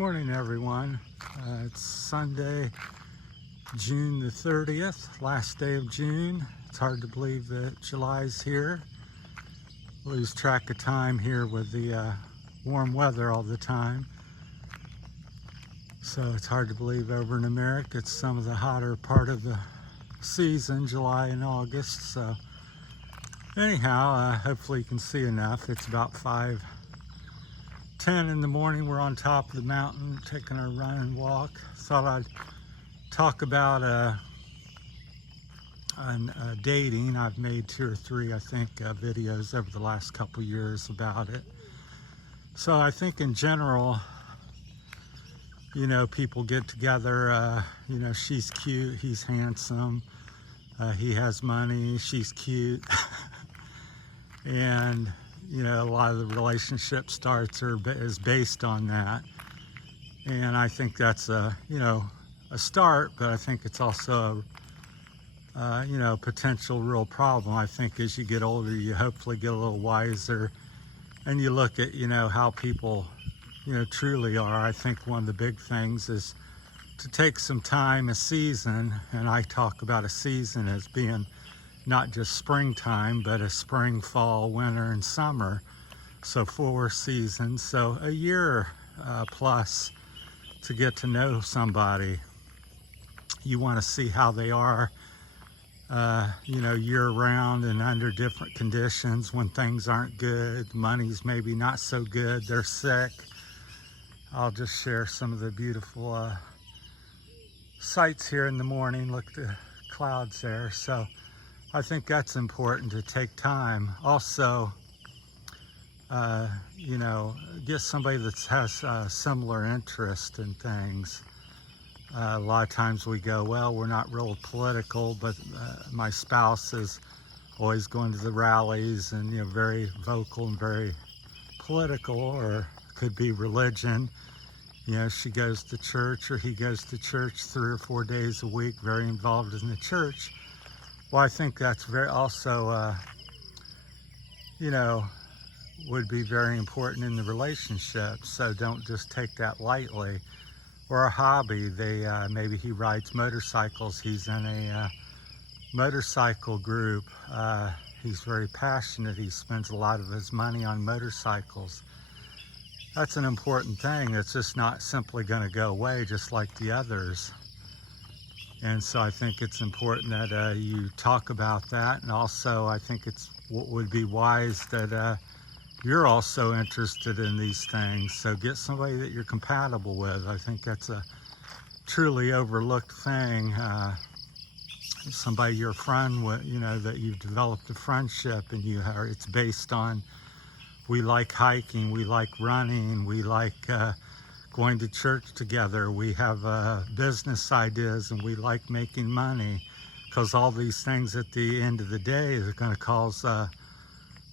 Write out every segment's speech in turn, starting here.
Morning, everyone. It's Sunday, June the 30th, last day of June. It's hard to believe that July's here. Lose track of time here with the warm weather all the time. So it's hard to believe over in America it's some of the hotter part of the season, July and August. So anyhow, hopefully you can see enough. It's about 5:10 in the morning. We're on top of the mountain taking our run and walk. Thought I'd talk about dating. I've made 2 or 3, I think, videos over the last couple years about it. So I think in general, you know, people get together, you know, she's cute, he's handsome, he has money, she's cute. And you know, a lot of the relationship starts is based on that. And I think that's a start, but I think it's also a potential real problem. I think as you get older, you hopefully get a little wiser and you look at, how people, truly are. I think one of the big things is to take some time, a season, and I talk about a season as being not just springtime, but a spring, fall, winter, and summer. So 4 seasons, so a year plus to get to know somebody. You want to see how they are, year round and under different conditions when things aren't good, money's maybe not so good, they're sick. I'll just share some of the beautiful sights here in the morning. Look at the clouds there. So I think that's important to take time. Also, get somebody that has similar interest in things. A lot of times we go, well, we're not real political, but my spouse is always going to the rallies and, very vocal and very political, or could be religion. She goes to church or he goes to church 3 or 4 days a week, very involved in the church. Well, I think that's very also, would be very important in the relationship. So don't just take that lightly. Or a hobby. Maybe he rides motorcycles. He's in a motorcycle group. He's very passionate. He spends a lot of his money on motorcycles. That's an important thing. It's just not simply going to go away just like the others. And so I think it's important that you talk about that. And also I think it's what would be wise that you're also interested in these things. So get somebody that you're compatible with. I think that's a truly overlooked thing. Somebody you're a friend with, that you've developed a friendship and it's based on, we like hiking, we like running, we like going to church together, we have business ideas, and we like making money, because all these things at the end of the day are going to cause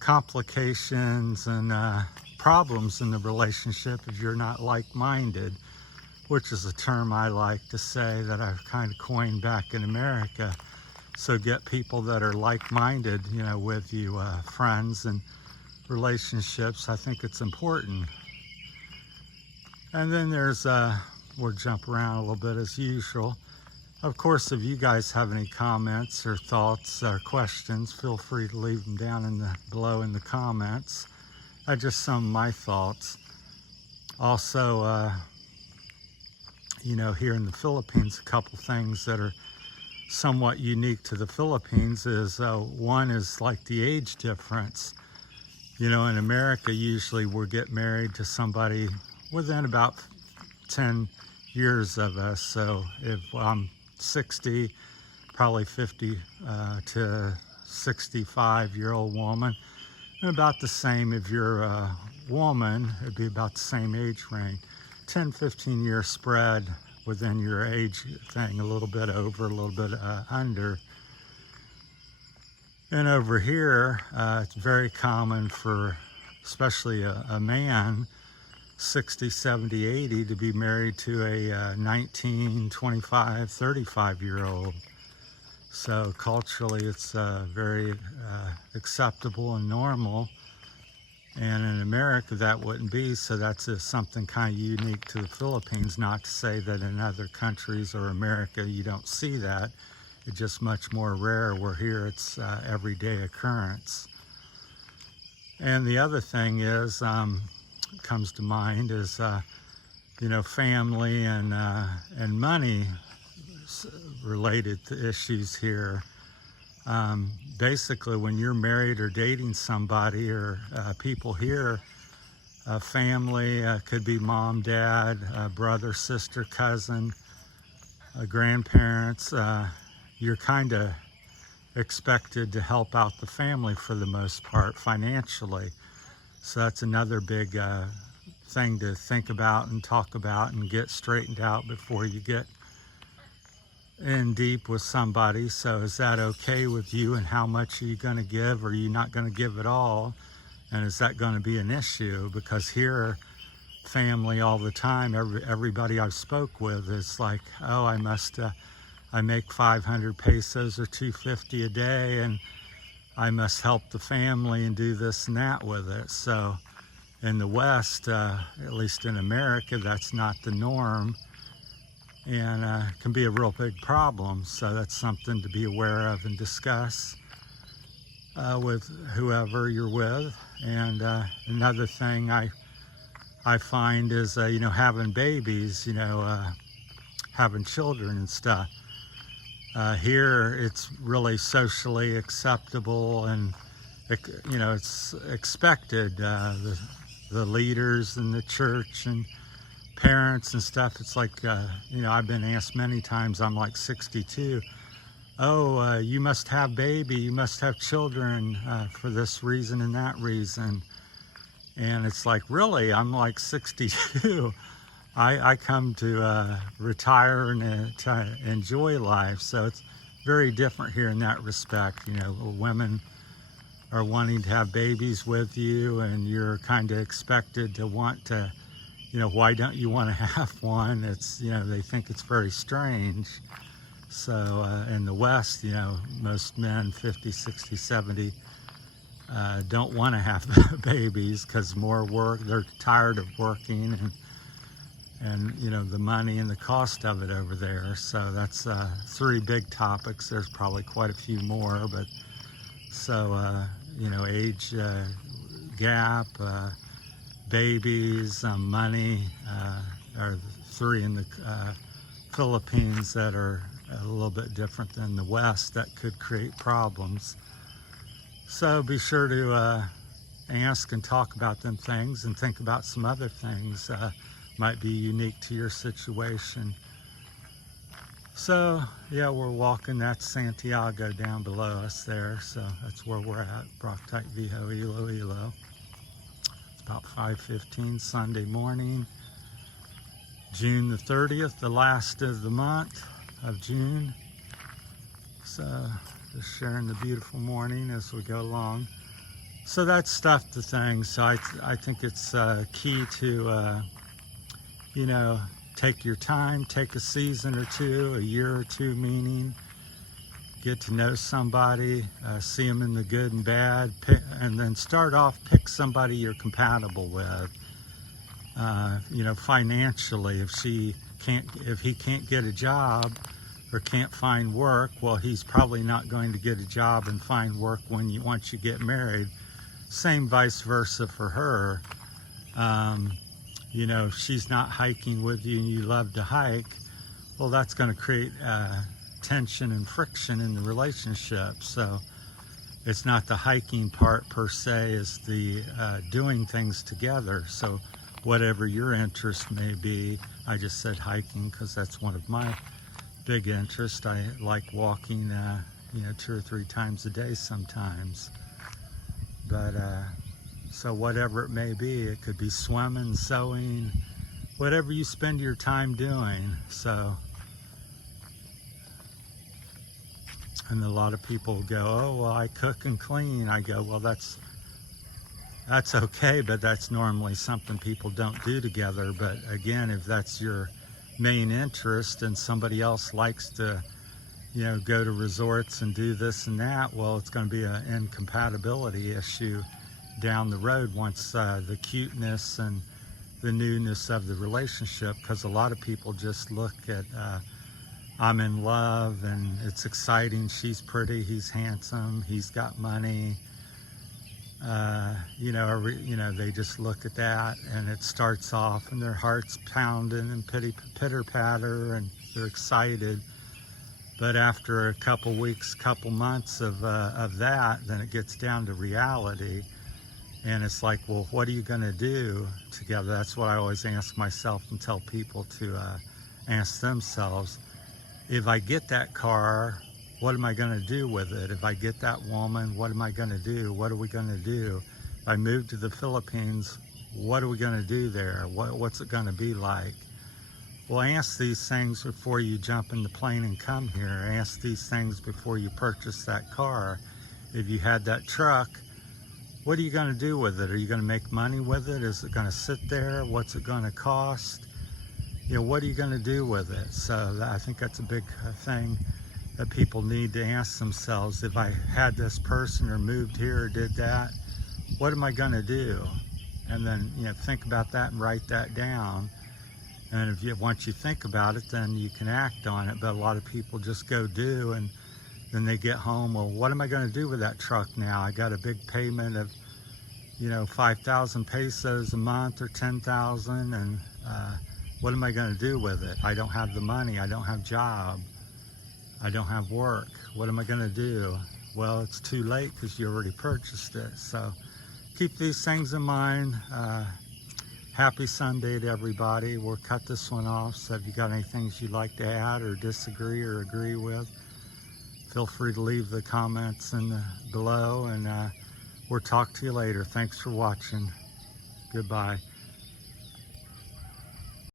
complications and problems in the relationship if you're not like-minded, which is a term I like to say that I've kind of coined back in America. So get people that are like-minded, with you, friends and relationships. I think it's important. And then there's, we'll jump around a little bit as usual. Of course, if you guys have any comments or thoughts or questions, feel free to leave them down below in the comments. Just some of my thoughts. Also, here in the Philippines, a couple things that are somewhat unique to the Philippines is one is like the age difference. In America, usually we'll get married to somebody within about 10 years of us. So if I'm 60, probably 50 to 65-year-old woman. And about the same if you're a woman, it'd be about the same age range. 10, 15-year spread within your age thing, a little bit over, a little bit under. And over here, it's very common for, especially a man, 60, 70, 80, to be married to a 19, 25, 35-year-old. So culturally, it's very acceptable and normal. And in America, that wouldn't be, so that's something kind of unique to the Philippines. Not to say that in other countries or America you don't see that. It's just much more rare, where here it's everyday occurrence. And the other thing is, comes to mind is, you know, family and money related to issues here. Basically, when you're married or dating somebody, or people here, family could be mom, dad, brother, sister, cousin, grandparents. You're kind of expected to help out the family for the most part financially. So that's another big thing to think about and talk about and get straightened out before you get in deep with somebody. So is that okay with you, and how much are you going to give, or are you not going to give at all? And is that going to be an issue? Because here, family all the time, everybody I've spoke with is like, oh, I make 500 pesos or 250 a day, and I must help the family and do this and that with it. So in the West, at least in America, that's not the norm, and can be a real big problem. So that's something to be aware of and discuss with whoever you're with. And another thing I find is, you know, having babies, you know, having children and stuff. Here, it's really socially acceptable, and you know, it's expected. The leaders in the church and parents and stuff. It's like, you know, I've been asked many times. I'm like 62. Oh, you must have baby. You must have children for this reason and that reason. And it's like, really? I'm like 62. I come to retire and to enjoy life. So it's very different here in that respect. You know, women are wanting to have babies with you, and you're kind of expected to want to, you know, why don't you want to have one? It's, you know, they think it's very strange. So in the West, you know, most men 50, 60, 70 don't want to have babies because more work. They're tired of working, and you know, the money and the cost of it over there. So that's 3 big topics. There's probably quite a few more, but so you know, age gap, babies, money are 3 in the Philippines that are a little bit different than the West, that could create problems. So be sure to ask and talk about them things, and think about some other things might be unique to your situation. So yeah, we're walking, that's Santiago down below us there, so that's where we're at, Barotac, Viejo, Iloilo. It's about 5:15 Sunday morning, June the 30th, the last of the month of June. So just sharing the beautiful morning as we go along. So that's stuff to things. So I think it's key to, you know, take your time, take a season or two, a year or two, meaning get to know somebody, see them in the good and bad, and then start off, pick somebody you're compatible with. You know, financially, if he can't get a job or can't find work, well, he's probably not going to get a job and find work once you get married. Same vice versa for her. You know, if she's not hiking with you and you love to hike, well, that's going to create tension and friction in the relationship. So it's not the hiking part per se, it's the doing things together. So whatever your interest may be, I just said hiking because that's one of my big interests. I like walking, you know, 2 or 3 times a day sometimes. But so whatever it may be, it could be swimming, sewing, whatever you spend your time doing. So, and a lot of people go, oh, well, I cook and clean. I go, well, that's okay, but that's normally something people don't do together. But again, if that's your main interest and somebody else likes to, you know, go to resorts and do this and that, well, it's going to be an incompatibility issue down the road once the cuteness and the newness of the relationship, because a lot of people just look at I'm in love and it's exciting, she's pretty, he's handsome, he's got money, they just look at that and it starts off and their heart's pounding and pitter patter and they're excited. But after a couple weeks, couple months of that, then it gets down to reality. And it's like, well, what are you going to do together? That's what I always ask myself and tell people to ask themselves. If I get that car, what am I going to do with it? If I get that woman, what am I going to do? What are we going to do? If I move to the Philippines, what are we going to do there? What's it going to be like? Well, ask these things before you jump in the plane and come here. Ask these things before you purchase that car. If you had that truck, what are you going to do with it? Are you going to make money with it? Is it going to sit there? What's it going to cost? What are you going to do with it? So I think that's a big thing that people need to ask themselves. If I had this person or moved here or did that, what am I going to do? And then, think about that and write that down. And once you think about it, then you can act on it. But a lot of people just go do, and then they get home, well, what am I going to do with that truck now? I got a big payment of, 5,000 pesos a month or 10,000, and what am I going to do with it? I don't have the money. I don't have a job. I don't have work. What am I going to do? Well, it's too late because you already purchased it. So keep these things in mind. Happy Sunday to everybody. We'll cut this one off. So if you got any things you'd like to add or disagree or agree with, feel free to leave the comments below, and we'll talk to you later. Thanks for watching. Goodbye.